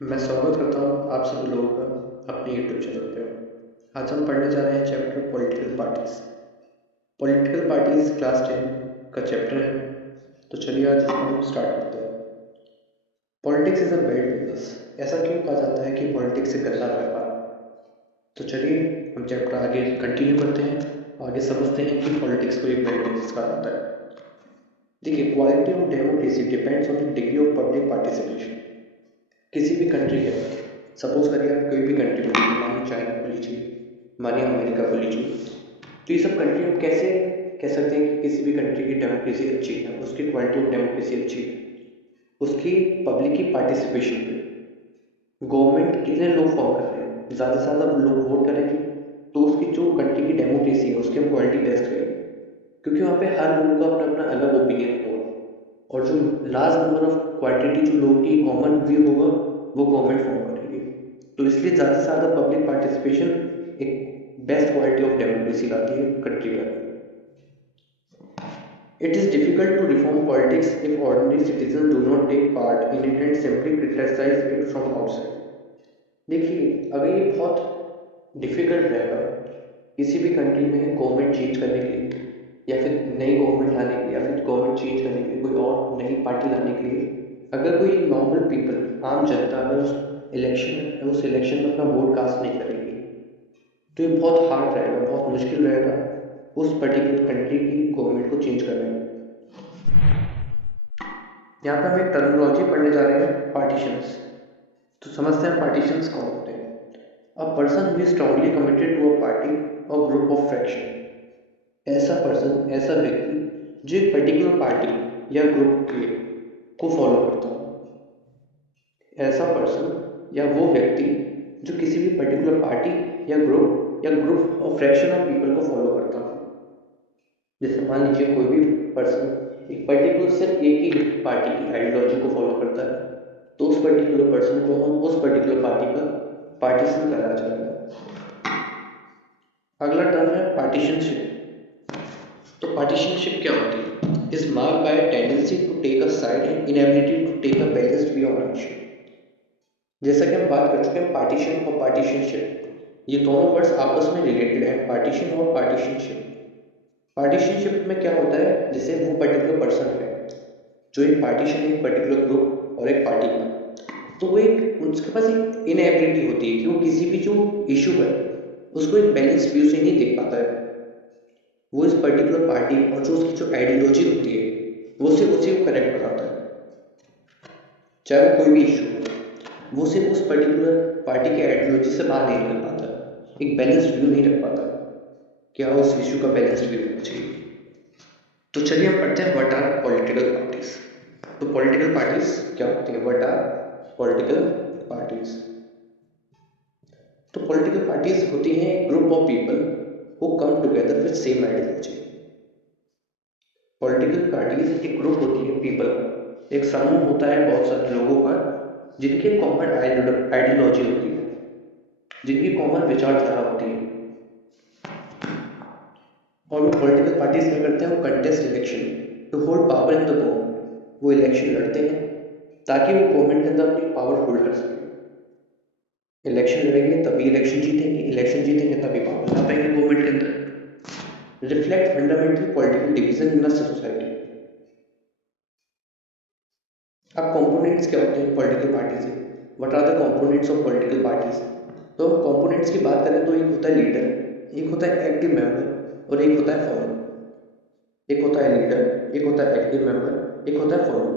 मैं स्वागत करता हूँ आप सभी लोगों का अपने यूट्यूब चैनल पे। आज हम पढ़ने जा रहे हैं chapter political parties. Political parties class 10 का चैप्टर है। तो चलिए आज इसको हम स्टार्ट करते हैं। Politics is a bad business. ऐसा क्यों कहा जाता है कि पॉलिटिक्स से गंदा व्यापार? तो चलिए हम चैप्टर आगे कंटिन्यू करते हैं, आगे समझते हैं कि पॉलिटिक्स को एक बैड बिजनेस कहा जाता है। देखिए, quality of democracy depends on the degree of public participation. किसी भी कंट्री है, सपोज करिए आप कोई भी कंट्री को लीजिए, मानिए चाइना को लीजिए, मानिए अमेरिका को लीजिए। तो ये सब कंट्री हम कैसे कह सकते हैं कि किसी भी कंट्री की डेमोक्रेसी अच्छी है, उसकी क्वालिटी ऑफ डेमोक्रेसी अच्छी है? उसकी पब्लिक की पार्टिसिपेशन पे। गवर्नमेंट कितने लोग फॉर्म कर रहे हैं, ज़्यादा से ज़्यादा लोग वोट करेंगे तो उसकी जो कंट्री की डेमोक्रेसी है उसकी हम क्वालिटी बेस्ट रहेगी, क्योंकि वहाँ पे हर लोगों का अपना अपना अलग ओपिनियन होगा। और जो लार्ज नंबर ऑफ क्वांटिटी जो लोगों की कॉमन व्यू होगा वो गवर्नमेंट फॉर्म करेगी। तो इसलिए ज़्यादा से ज़्यादा पब्लिक पार्टिसिपेशन एक बेस्ट क्वालिटी ऑफ डेमोक्रेसी लाती है कंट्री के अंदर। It is difficult to reform politics if ordinary citizens do not take part in it and simply criticize it from outside. देखिए, अगर ये बहुत डिफिकल्ट रहेगा किसी भी कंट्री में गवर्नमेंट चेंज करने के लिए, या फिर नई गवर्नमेंट लाने के लिए, या फिर गवर्नमेंट चेंज करने के लिए कोई और नई पार्टी लाने के लिए, अगर कोई नॉर्मल पीपल, आम जनता, अगर उस इलेक्शन में अपना वोट कास्ट नहीं करेगी, तो ये बहुत हार्ड रहेगा, बहुत मुश्किल रहेगा उस पर्टिकुलर कंट्री की गवर्नमेंट को चेंज करने में। यहाँ पे हम एक टर्मिनोलॉजी पढ़ने जा रहे हैं, पार्टीशंस। तो समझते हैं पार्टीशंस कौन होते हैं। A person who is strongly committed to a party और ग्रुप ऑफ फ्रैक्शन। ऐसा पर्सन, ऐसा व्यक्ति जो एक पर्टिकुलर पार्टी या ग्रुप के को फॉलो करता हो। ऐसा पर्सन या वो व्यक्ति जो किसी भी पर्टिकुलर पार्टी या ग्रुप और फ्रैक्शन ऑफ पीपल को फॉलो करता हो। जैसे मान लीजिए कोई भी पर्सन एक पर्टिकुलर सिर्फ एक ही पार्टी की आइडियोलॉजी को फॉलो करता है, तो उस पर्टिकुलर पर्सन को हम उस पर्टिकुलर पार्टी का पार्टीशन कहा जाएगा। अगला टर्म है पार्टीशनशिप। तो पार्टीशनशिप क्या होती है? Is marked by tendency to take a side and inability to take a balanced view on issue. जैसा कि हम बात कर चुके हैं, पार्टीशन और पार्टीशनशिप ये दोनों वर्ड्स आपस में रिलेटेड हैं, पार्टीशन और पार्टीशनशिप। पार्टीशनशिप में क्या होता है, जैसे वो पर्टिकुलर पर्सन है जो एक पार्टीशन, एक पर्टिकुलर ग्रुप और एक पार्टी का, तो वो एक उसके पास एक इनएबिलिटी होती है कि वो किसी भी जो इशू है उसको एक बैलेंस व्यू से नहीं देख पाता है। वो इस पर्टिकुलर पार्टी और जो उसकी जो आइडियोलॉजी होती है वो सिर्फ उसी को करेक्ट बताता है, चाहे वो कोई भी इशू हो। वो सिर्फ उस पर्टिकुलर पार्टी की आइडियोलॉजी से बाहर नहीं निकल पाता है, एक बैलेंस्ड व्यू नहीं रख पाता है। क्या उस इशू का बैलेंस्ड व्यू होना चाहिए? तो चलिए हम पढ़ते हैं व्हाट आर पॉलिटिकल पार्टीज। तो पॉलिटिकल पार्टीज क्या होती है? What are political parties? तो पॉलिटिकल पार्टीज होती हैं group of people who come together with same ideology. Political parties एक ग्रुप होती है पीपल का, एक समूह होता है बहुत सारे लोगों का, जिनकी कॉमन आइडियोलॉजी होती है, जिनकी कॉमन विचारधारा होती है। और वो पॉलिटिकल पार्टीज क्या करते हैं? वो contest election to hold power in the government. वो इलेक्शन लड़ते हैं ताकि वो गवर्नमेंट के अंदर अपनी पावर होल्ड कर सके। इलेक्शन लड़ेंगे तभी इलेक्शन जीतेंगे, इलेक्शन जीतेंगे तभी पावर ला पाएंगे गवर्नमेंट के अंदर। Reflect fundamental political division in the society. अब कंपोनेंट्स क्या होते हैं पॉलिटिकल पार्टी से? What are the components of political parties? तो हम कंपोनेंट्स की बात करें तो एक होता है लीडर, एक होता है एक्टिव मेंबर और एक होता है फॉलोअर। एक होता है लीडर, एक होता है एक्टिव मेंबर, एक होता है फॉलोअर।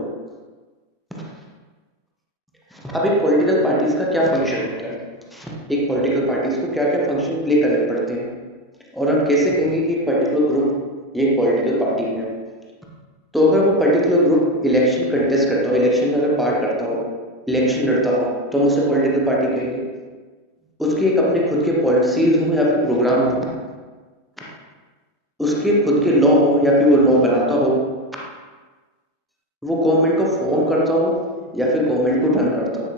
अब एक पॉलिटिकल पार्टीज का क्या फंक्शन होता है? एक पॉलिटिकल पार्टीज को क्या क्या फंक्शन प्ले करने पड़ते हैं, और हम कैसे कहेंगे कि एक पर्टिकुलर ग्रुप ये एक पॉलिटिकल पार्टी है? तो अगर वो पर्टिकुलर ग्रुप इलेक्शन कंटेस्ट करता हो, इलेक्शन में अगर पार्ट करता हो, इलेक्शन लड़ता हो, तो हम उसे पॉलिटिकल पार्टी कहेंगे। उसके एक अपने खुद के पॉलिसीज हो या फिर प्रोग्राम हो, उसके खुद के लॉ हो या फिर वो लॉ बनाता हो, वो गवर्नमेंट को फॉर्म करता हो या फिर गवर्नमेंट को रन करता हो,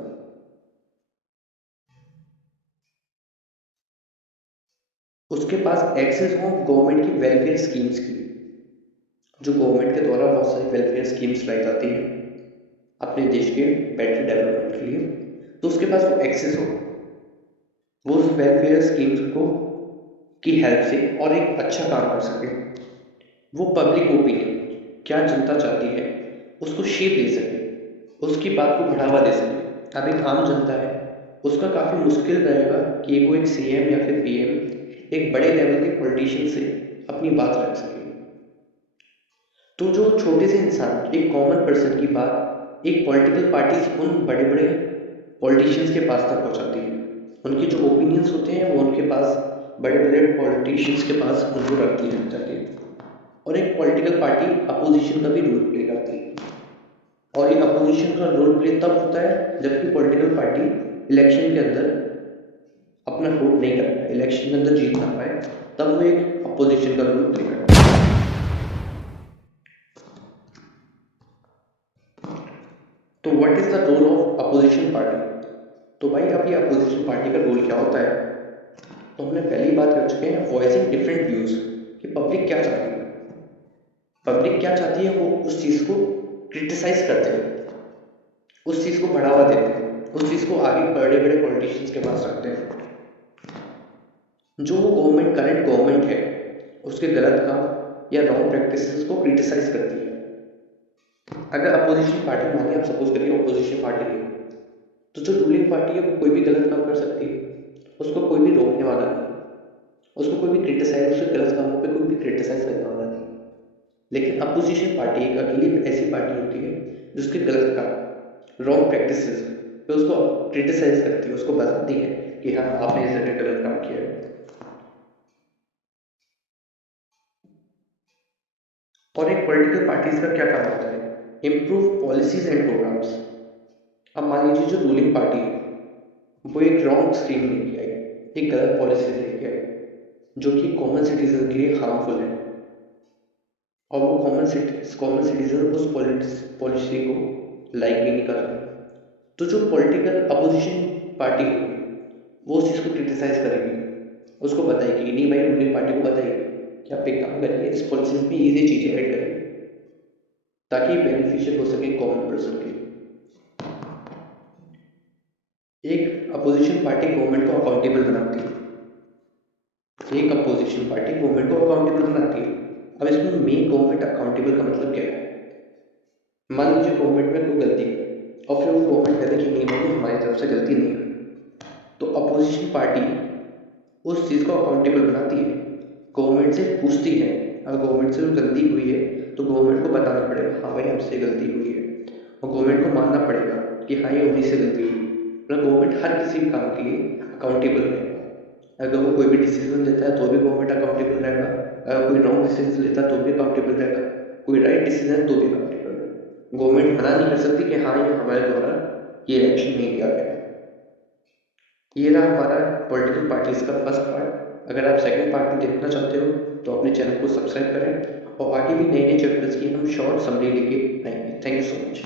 उसके पास एक्सेस हो गवर्नमेंट की वेलफेयर स्कीम्स की। जो गवर्नमेंट के द्वारा बहुत सारी वेलफेयर स्कीम्स लाई जाती हैं अपने देश के बेटर डेवलपमेंट के लिए, तो उसके पास वो एक्सेस हो, वो उस वेलफेयर स्कीम्स को की हेल्प से और एक अच्छा काम कर सके, वो पब्लिक ओपिनियन क्या जनता चाहती है उसको शेप दे सके, उसकी बात को बढ़ावा दे सके। अब एक आम जनता है, उसका काफ़ी मुश्किल रहेगा कि वो एक सीएम या फिर पीएम एक बड़े लेवल के पॉलिटिशियन से अपनी बात रख सके। तो जो छोटे से इंसान, एक कॉमन पर्सन की बात एक पॉलिटिकल पार्टीज उन बड़े बड़े पॉलिटिशियंस के पास तक पहुंचाती है। उनके जो ओपिनियंस होते हैं वो उनके पास, बड़े बड़े पॉलिटिशियंस के पास उनको रखती है जाके। और एक पॉलिटिकल पार्टी अपोजिशन का भी रोल प्ले करती है, और ये अपोजिशन का रोल प्ले तब होता है जबकि पॉलिटिकल पार्टी इलेक्शन के अंदर अपना वोट नहीं कर पाए, इलेक्शन के अंदर जीत ना पाए, तब वो एक अपोजिशन का रोल प्ले करती है। तो what is the role of opposition party? तो भाई अब ये अपोजिशन पार्टी का रोल क्या होता है? तो हमने पहली बात कर चुके हैं वॉइसिंग डिफरेंट व्यूज, कि पब्लिक क्या चाहती है। पब्लिक क्या चाहती है वो उस चीज को क्रिटिसाइज करते हैं, उस चीज को बढ़ावा देते हैं, उस चीज को आगे बड़े बड़े पॉलिटिशियंस के पास रखते हैं। जो गवर्नमेंट, करंट गवर्नमेंट है, उसके गलत काम या रॉन्ग प्रैक्टिसेस को क्रिटिसाइज करती है। अगर अपोजिशन पार्टी, मानिए आप सपोज करिए अपोजिशन पार्टी है, तो जो रूलिंग पार्टी है वो कोई भी गलत काम कर सकती है, उसको कोई भी रोकने वाला नहीं, उसको कोई भी क्रिटिसाइज, उसके गलत कामों पे कोई भी क्रिटिसाइज करने वाला नहीं। लेकिन अपोजिशन पार्टी एक अकेली ऐसी पार्टी होती है जिसके गलत काम, रॉन्ग प्रैक्टिसेस पे उसको क्रिटिसाइज करती है, उसको बताती है कि हाँ आपने इस जगह गलत काम किया है। और एक पॉलिटिकल पार्टीज का क्या काम होता है? Improve policies and programmes. अब मान लीजिए जो रूलिंग पार्टी है वो एक रॉन्ग स्कीम लेके आई, एक गलत पॉलिसी लेके आई जो कि कॉमन सिटीजन के लिए हार्मफुल है, और वो कॉमन सिटीजन उस पॉलिसी को लाइक भी नहीं कर रहे। तो जो पॉलिटिकल अपोजिशन पार्टी होगी वो उस चीज़ को क्रिटिसाइज करेगी, उसको बताएगी, नहीं भाई रूलिंग पार्टी को बताएगी कि आप एक काम करिए, इस पॉलिसीज में ये चीज़ें ऐड करेंगे ताकि बेनिफिशियल हो सके कॉमन पर्सन के। एक अपोजिशन पार्टी गवर्नमेंट को अकाउंटेबल बनाती है, एक अपोजिशन पार्टी गवर्नमेंट को अकाउंटेबल बनाती है। अब इसमें मेन गवर्नमेंट अकाउंटेबल का मतलब क्या है? मान लीजिए गवर्नमेंट में कोई गलती करे और फिर वो गवर्नमेंट कहते कि नहीं भाई हमारी तरफ से गलती नहीं हुई, तो अपोजिशन पार्टी उस चीज़ को अकाउंटेबल बनाती है, गवर्नमेंट से पूछती है। अगर गवर्नमेंट से गलती हुई है तो गवर्नमेंट को बताना पड़ेगा हाँ भाई हमसे गलती हुई है, और गवर्नमेंट को मानना पड़ेगा कि हाँ ये उन्हीं से गलती हुई। मतलब गवर्नमेंट हर किसी भी काम के लिए अकाउंटेबल रहेगा। अगर वो कोई भी डिसीजन लेता है तो भी गवर्नमेंट अकाउंटेबल रहेगा, अगर कोई रॉन्ग डिसीजन लेता है तो भी अकाउंटेबल रहेगा, कोई राइट डिसीजन तो भी अकाउंटेबल रहेगा। गवर्नमेंट मना नहीं कर सकती कि हाँ ये हमारे द्वारा ये एक्शन नहीं लिया गया। ये रहा हमारा पॉलिटिकल पार्टीज का फर्स्ट पार्ट। अगर आप सेकंड पार्ट भी देखना चाहते हो तो अपने चैनल को सब्सक्राइब करें, और आगे भी नए नए चैप्टर्स की हम शॉर्ट समरी लेके आएंगे। Thank you so much.